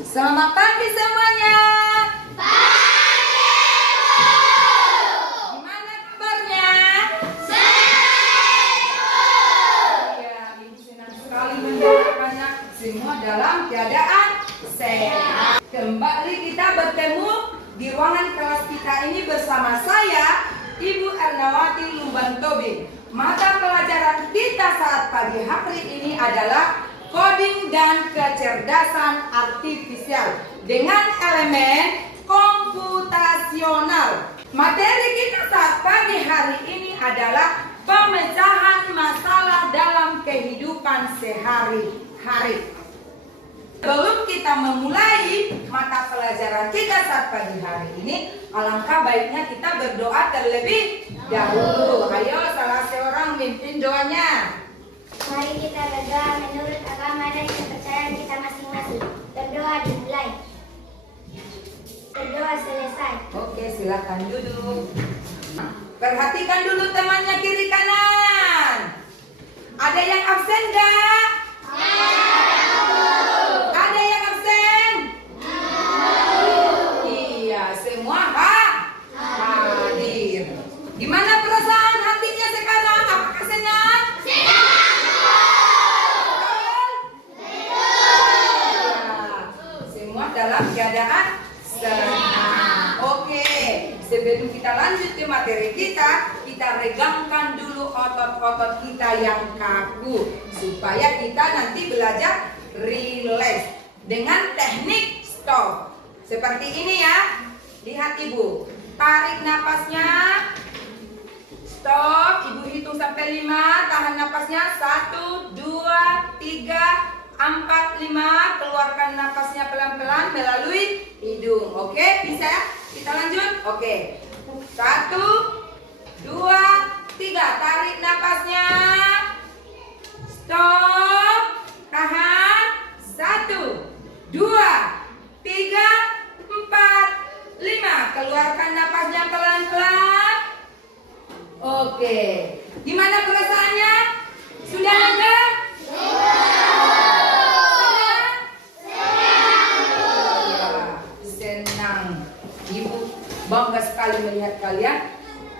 Selamat pagi semuanya. Pagi, Bu. Gimana kabarnya? Baik, Bu. Ya, Ibu senang sekali mendengarkannya semua dalam keadaan sehat. Kembali kita bertemu di ruangan kelas kita ini bersama saya, Ibu Ernawati Lumban Tobing. Mata pelajaran kita saat pagi hari ini adalah coding dan kecerdasan artifisial dengan elemen komputasional. Materi kita saat pagi hari ini adalah pemecahan masalah dalam kehidupan sehari-hari. Sebelum kita memulai mata pelajaran kita saat pagi hari ini, alangkah baiknya kita berdoa terlebih dahulu. Ayo salah seorang mimpin doanya. Mari kita berdoa menurut agama dan kepercayaan kita masing-masing. Berdoa dimulai. Berdoa selesai. Oke, silakan duduk. Perhatikan dulu temannya kiri kanan. Ada yang absen enggak? Ada yang absen? Iya, semua hadir. Gimana perasaan hatinya sekarang? Apakah senang? Semua dalam keadaan senang. Oke, sebelum kita lanjut ke materi kita regangkan dulu otot-otot kita yang kaku supaya kita nanti belajar rileks dengan teknik stop. Seperti ini ya. Lihat Ibu, tarik napasnya. Stop, Ibu hitung sampai 5, tahan napasnya 1, 2, 3, 4, 5. Keluarkan napasnya pelan-pelan melalui hidung. Oke, bisa ya? Kita lanjut. Oke. 1, 2, 3. Tarik napasnya. Stop. Tahan. 1, 2, 3, 4, 5. Keluarkan napasnya pelan-pelan. Oke. Gimana perasaannya? Sudah lega? Senang. Ibu bangga sekali melihat kalian.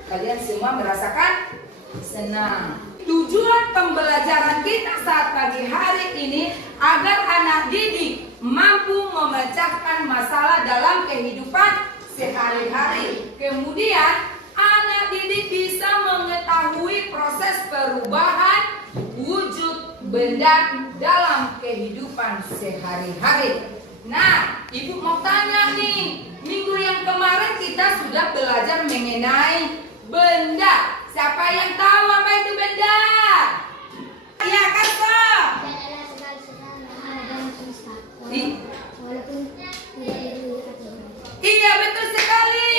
Kalian semua merasakan senang. Tujuan pembelajaran kita saat pagi hari ini agar anak didik mampu memecahkan masalah dalam kehidupan sehari-hari. Kemudian anak didik bisa mengetahui proses perubahan wujud benda dalam kehidupan sehari-hari. Nah, Ibu mau tanya nih, minggu yang kemarin kita sudah belajar mengenai benda. Siapa yang tahu apa itu benda? Iya, Karsa. Adalah segala sesuatu yang ada dalam semesta. Walaupun tidak dilihat oleh orang. Iya, betul sekali.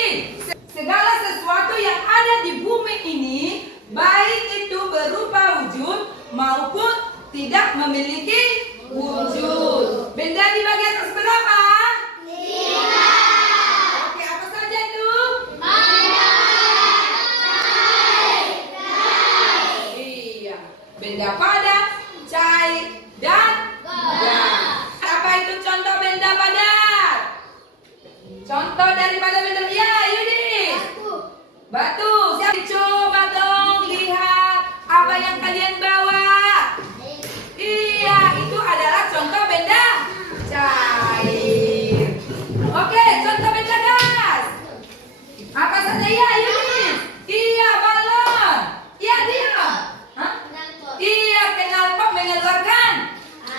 Segala sesuatu yang ada di bumi ini, baik itu berupa wujud maupun tidak memiliki wujud. Benda di bagian atas berapa? 5. Oke, apa saja itu? Iya, benda padat, cair, dan gas. Apa itu contoh benda padat? Contoh daripada benda, ya Yudi. Batu. Siapa? Coba dong lihat apa yang kalian bawa. Iya, itu adalah contoh benda cair. Oke, contoh benda gas. Apa saja ya Yudi? Iya, balon. Iya, dia. Hah? Iya, knalpot mengeluarkan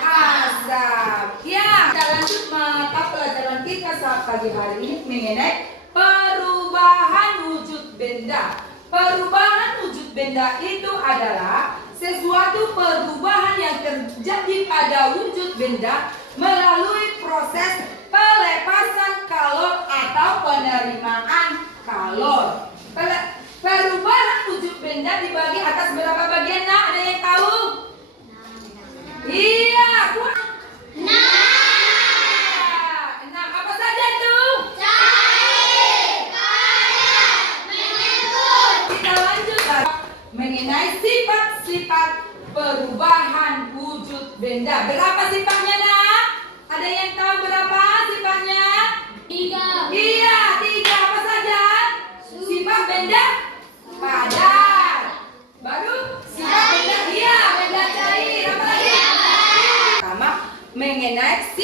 asap. Ya, kita lanjut mata pelajaran kita saat pagi hari ini mengenai perubahan wujud benda. Perubahan wujud benda itu adalah sesuatu perubahan yang terjadi pada wujud benda melalui proses pelepasan kalor atau penerimaan kalor. Perubahan wujud benda dibagi atas berapa bagian? Nah, ada yang tahu? Iya, kuat. 6. Apa saja tuh? Kita lanjut mengenai sifat-sifat perubahan wujud benda. Berapa sifatnya, Nak? Ada yang tahu berapa?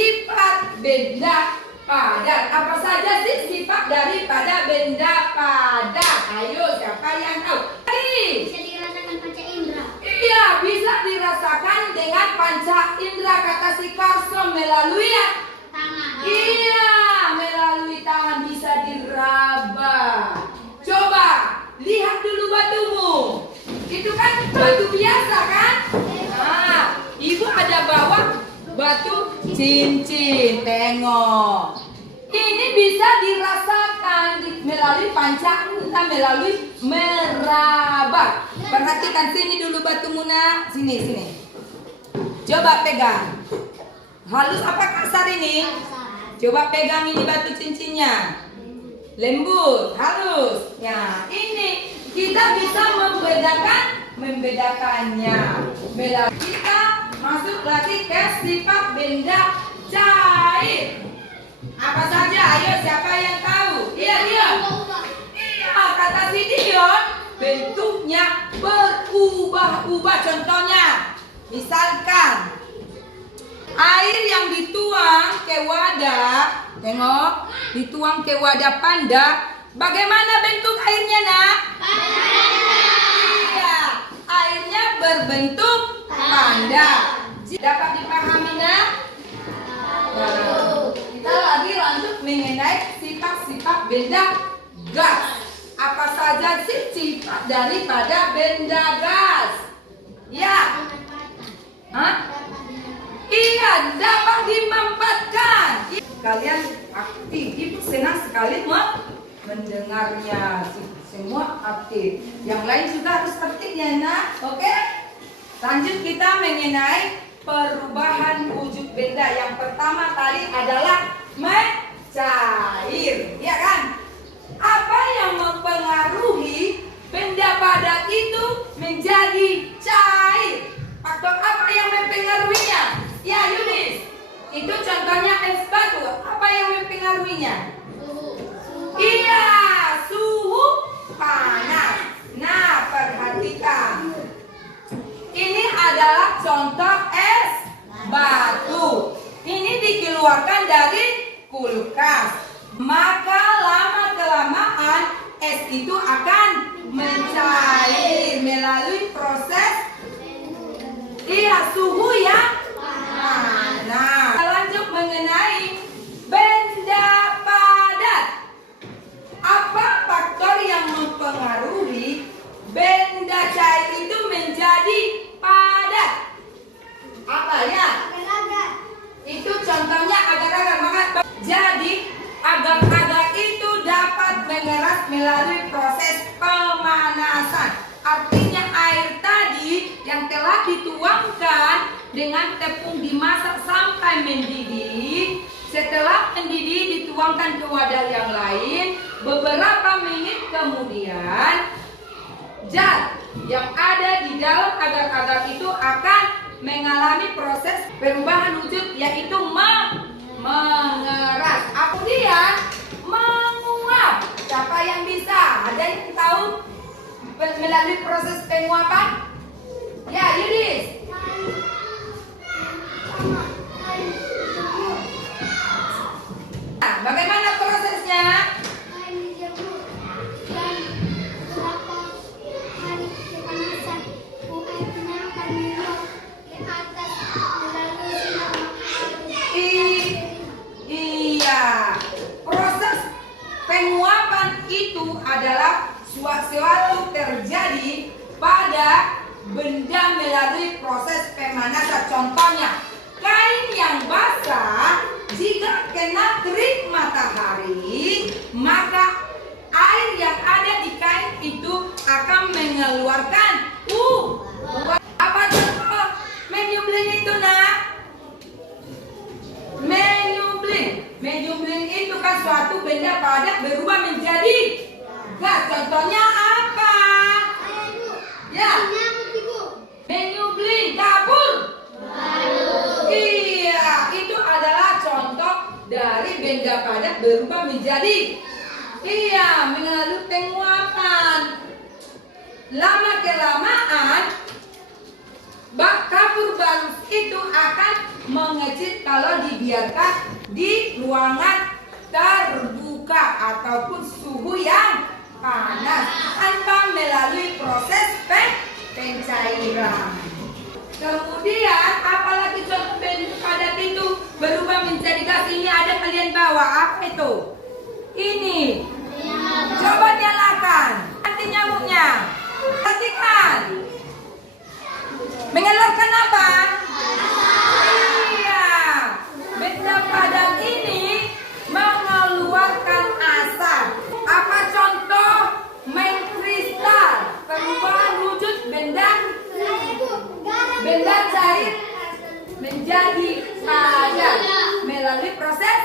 sifat benda padat. Apa saja sih sifat daripada benda padat? Ayo, siapa yang tahu? Bisa dirasakan panca indera. Iya, bisa dirasakan dengan panca indera, kata si Karso, melalui Tangan. iya, melalui tangan bisa diraba. Coba lihat dulu batumu. Itu kan batu biasa kan? Nah, ibu ada bawa batu cincin. Tengok. Ini bisa dirasakan melalui panca indera, melalui meraba. Perhatikan sini dulu batumu nak. Sini. Coba pegang. Halus apa kasar ini? Coba pegang ini batu cincinnya. Lembut, halus. Ya, ini kita bisa membedakannya. Melalui kita masuk lagi ke sifat benda cair. Apa saja? Ayo, siapa yang tahu? Iya. Iya, kata si Dion, bentuknya berubah-ubah. Contohnya, misalkan air yang dituang ke wadah, tengok, dituang ke wadah panda. Bagaimana bentuk airnya, nak? Iya, airnya berbentuk panda. Dapat dipahami, nak? Kita lagi lanjut mengenai sifat-sifat benda gas. Apa saja sih sifat daripada benda gas? Ya. Hah? Iya, dapat dimanfaatkan. Kalian aktif, ibu senang sekali mendengarnya. Semua aktif. Yang lain juga harus aktif ya, nak. Oke? Lanjut kita mengenai perubahan wujud benda. Yang pertama tadi adalah mencair, ya kan? Apa yang mempengaruhi benda padat itu menjadi cair? Faktor apa yang mempengaruhinya? Ya, Yunis. Itu contohnya es batu. Apa yang mempengaruhinya? Iya, suhu panas. Nah, perhatikan. Ini adalah contoh es batu. Ini dikeluarkan dari kulkas. Maka lama-kelamaan es itu akan mencair melalui proses suhu yang panas. Lanjut mengenai benda padat. Apa faktor yang mempengaruhi benda cair itu menjadi padat? Apa ya? Itu contohnya agar-agar. Maka jadi agar-agar itu dapat mengeras melalui proses pemanasan. Artinya air tadi yang telah dituangkan dengan tepung dimasak sampai mendidih. Setelah mendidih dituangkan ke wadah yang lain. Beberapa menit kemudian zat yang ada di dalam agar-agar itu akan mengalami proses perubahan wujud, yaitu mengeras. Kemudian menguap. Siapa yang bisa? Ada yang tahu melalui proses penguapan? Ya, Yudis. Nah, bagaimana prosesnya? Iya, proses penguapan itu adalah suatu terjadi pada benda melalui proses pemanasan. Contohnya, kain yang basah jika kena terik matahari, maka air yang ada di kain itu akan mengeluarkan apa contoh menyublin itu, nak? Menyublin itu kan suatu benda padat berubah menjadi gas. Contohnya apa? Ya, menyublin kapur. Iya, itu adalah contoh dari benda padat berubah menjadi melalui penguapan. Lama kelamaan kapur barus itu akan mengecil kalau dibiarkan di ruangan terbuka ataupun suhu yang panas tanpa melalui proses pencairan. Kemudian apalagi contoh padat itu berubah menjadi gas. Ini ada kalian bawa apa itu? Ini. Coba nyalakan. Nanti nyamuknya. Perhatikan. Mengeluarkan apa? Iya. Benda padat ini mengeluarkan asap. Apa contoh mengkristal? Perubahan wujud benda cair menjadi padat melalui proses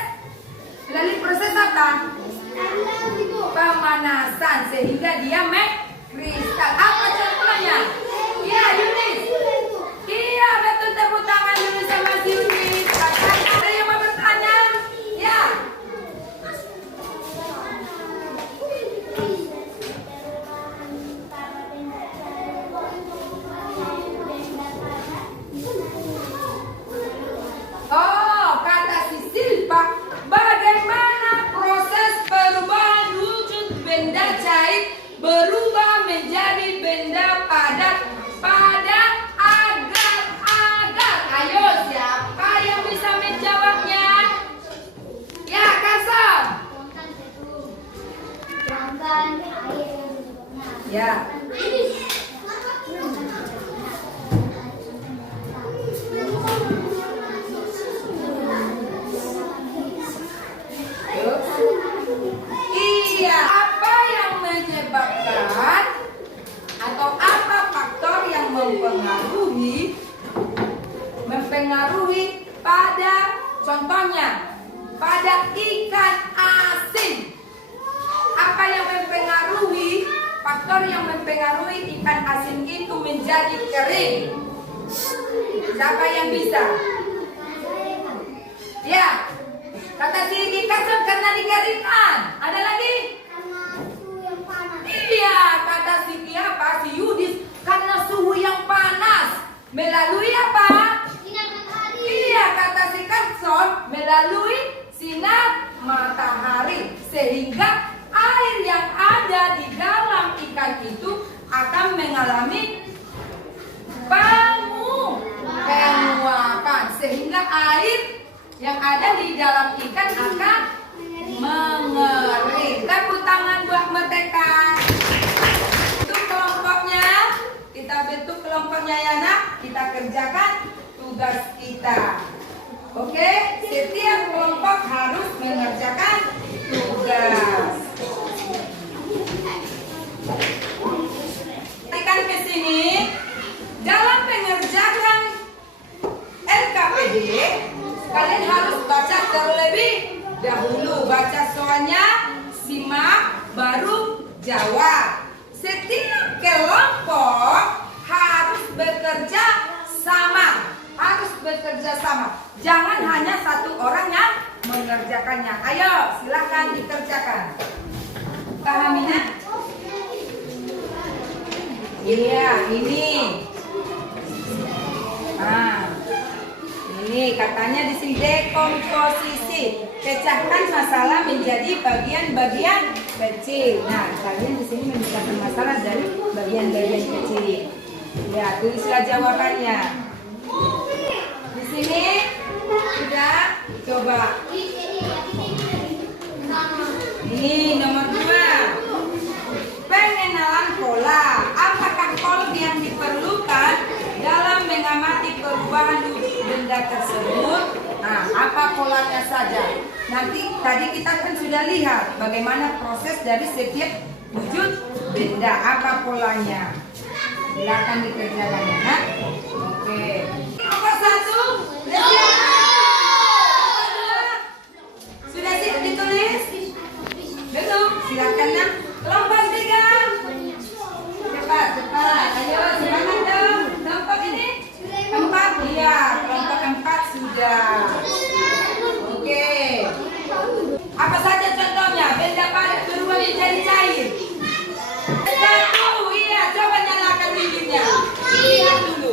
apa? Pemanasan sehingga dia mengkristal. Apa contohnya? Ya, Yunis. Iya, betul, tepuk tangan dulu sama si Yunis. Ada yang mau bertanya? Ya. Oh, kata si Silva, bagaimana proses perubahan wujud benda cair berubah menjadi benda padat agar. Ayo, siapa yang bisa menjawabnya? Ya, Kasam. Ya. Iya, apa yang menyebabkan atau apa faktor yang mempengaruhi pada contohnya pada ikan asin? Apa yang mempengaruhi faktor yang mempengaruhi ikan asin itu menjadi kering? Siapa yang bisa? Ya. Kata si Riki Kasem karena dikeringkan. Ada lagi? Iya, kata si apa? Si Yudis karena suhu yang panas. Melalui apa? Iya, kata si Kasem melalui sinar matahari. Sehingga air yang ada di dalam ikan itu akan mengalami penguapan. Sehingga air yang ada di dalam ikan akan mengering. Tepuk tangan buat mereka. Itu kelompoknya. Kita bentuk kelompoknya ya nak. Kita kerjakan tugas kita. Oke, setiap kelompok harus mengerjakan tugas. Perhatikan ke sini. Dalam mengerjakan LKPD, kalian harus baca terlebih dahulu. Baca soalnya, simak, baru jawab. Setiap kelompok harus bekerja sama. Jangan hanya satu orang yang mengerjakannya. Ayo, silakan dikerjakan. Pahaminya? Iya, ini. Ini katanya di sini dekomposisi. Pecahkan masalah menjadi bagian-bagian kecil. Nah, kalian di sini memecahkan masalah dari bagian-bagian kecil. Ya, tulislah jawabannya. Di sini sudah coba. Ini nomor 2. Pengenalan pola. Apakah pola yang diperlukan dalam mengamati perubahan wujud benda tersebut? Nah, apa polanya saja? Nanti tadi kita kan sudah lihat bagaimana proses dari setiap wujud benda. Apa polanya? Silakan dikerjakan ya. Oke. Nomor 1. Sudah siap ditulis? Betul. Silakan nak. Kelompok 3. Cepat. Ayo semangat dong. Kelompok ini 4. Iya, kelompok 4 sudah. Oke. Apa saja contohnya? Benda padat berubah menjadi cair. 1. Iya, coba nyalakan lilinnya. Lihat dulu.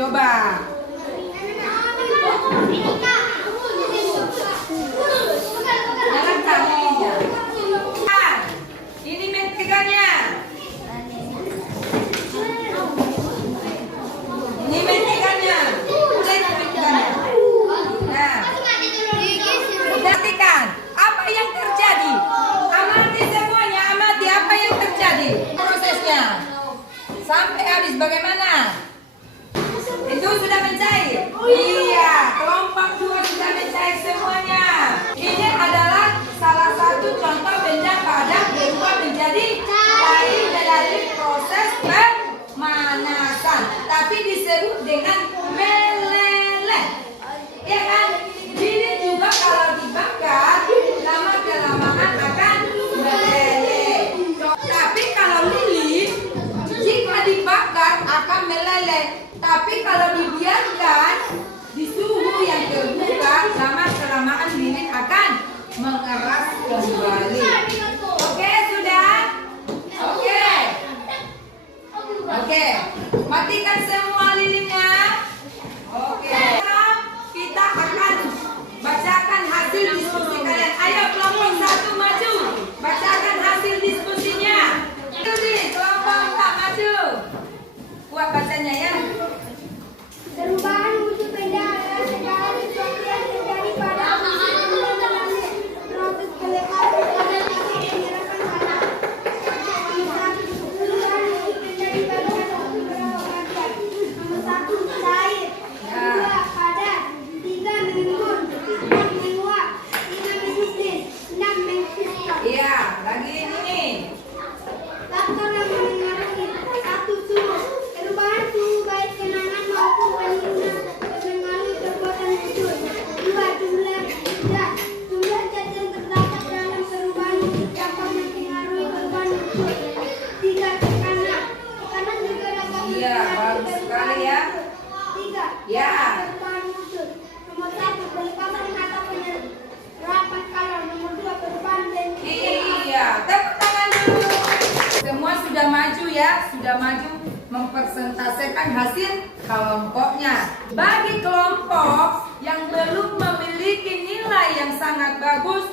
Coba. Jangan tangannya. Ini menteganya. Ini menteganya. Cek menteganya. Nah, perhatikan apa yang terjadi. Amati semuanya, amati apa yang terjadi. Prosesnya sampai habis bagaimana? Itu sudah mencair. Iya, kelompok 2 sudah mencair semuanya. Ini adalah salah satu contoh benda padat berubah menjadi cair dari proses pemanasan. Tapi disebut dengan meleleh. Ya kan? Ini juga kalau dibakar lama kelamaan akan meleleh. Tapi kalau lilin jika dibakar akan meleleh. Tapi kalau dibiarkan di suhu yang terbuka lama kelamaan lilin akan mengeras kembali. Oke, sudah? Oke. Oke. Matikan semua lilinnya. Oke. Sekarang kita akan bacakan hasil diskusi kalian. Ayo kelompok 1 maju. Bacakan hasil diskusinya. Diskusi kelompok 4 maju. Kuat bacanya ya. Perubahan wujud benda adalah segala sesuatu yang terjadi pada proses kelekaran pada penyerapan tanah. Perubahan wujud benda dibagi dalam beberapa bagian. Nomor 1 cair, 2 padat, 3 mengembun, 4 menguap, 5 mengusir, 6 mengkristal. Iya, lagi ini. Faktor yang mempengaruhi 1 suhu. Perubahan suhu baik kenangan maupun penurunan mempengaruhi kekuatan wujud. 2 jumlah zat. Jumlah zat yang terdapat dalam perubahan wujud dapat mempengaruhi perubahan wujud. 3 tekanan. Tekanan juga dapat Iya, bagus sekali ya. 3. Ya. Perubahan wujud. Nomor 1 pelipatan atau penyerapan kalor. Nomor 2 perubahan densitas. Iya, tepuk tangan dulu. Semua sudah maju ya, sudah maju mempresentasikan hasil kelompoknya. Bagi kelompok yang belum memiliki nilai yang sangat bagus,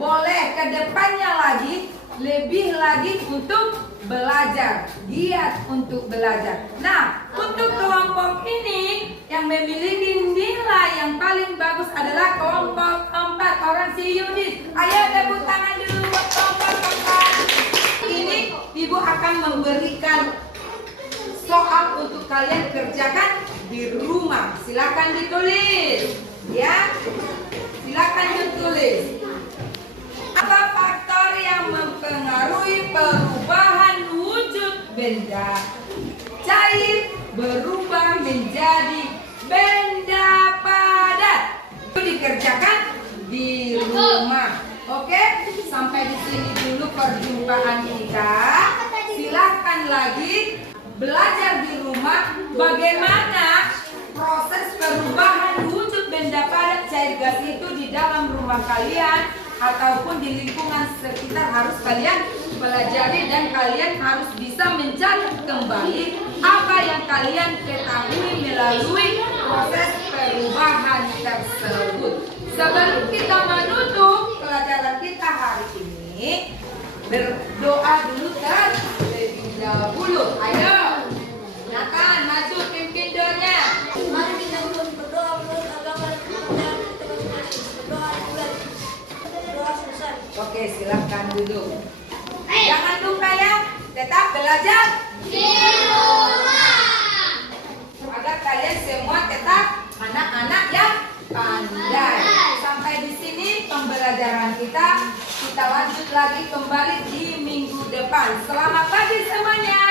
boleh ke depannya lagi, lebih lagi untuk belajar, giat untuk belajar. Nah, untuk kelompok ini yang memiliki nilai yang paling bagus adalah kelompok 4 orang si Yudis. Ayo tepuk tangan dulu buat kelompok 4. Ini Ibu akan memberikan soal untuk kalian kerjakan di rumah. Silakan ditulis, ya. Silakan ditulis. Apa faktor yang mempengaruhi perubahan wujud benda cair berubah menjadi benda padat? Itu dikerjakan di rumah. Oke, sampai di sini dulu perjumpaan kita. Silahkan lagi belajar di rumah bagaimana proses perubahan wujud benda padat cair gas itu di dalam rumah kalian ataupun di lingkungan sekitar harus kalian pelajari, dan kalian harus bisa mencatat kembali apa yang kalian ketahui melalui proses perubahan tersebut. Sebelum kita menutup pelajaran kita hari ini, berdoa dulu terlebih dahulu. Ayo, Nathan, maju pimpin doanya. Mari kita berdoa menurut agama dan berdoa bulan. Berdoa selesai. Oke, silahkan duduk. Jangan lupa ya, tetap belajar Di rumah. agar kalian semua tetap anak-anak yang pandai. Sampai di sini pembelajaran kita lanjut lagi kembali di minggu depan. Selamat pagi semuanya.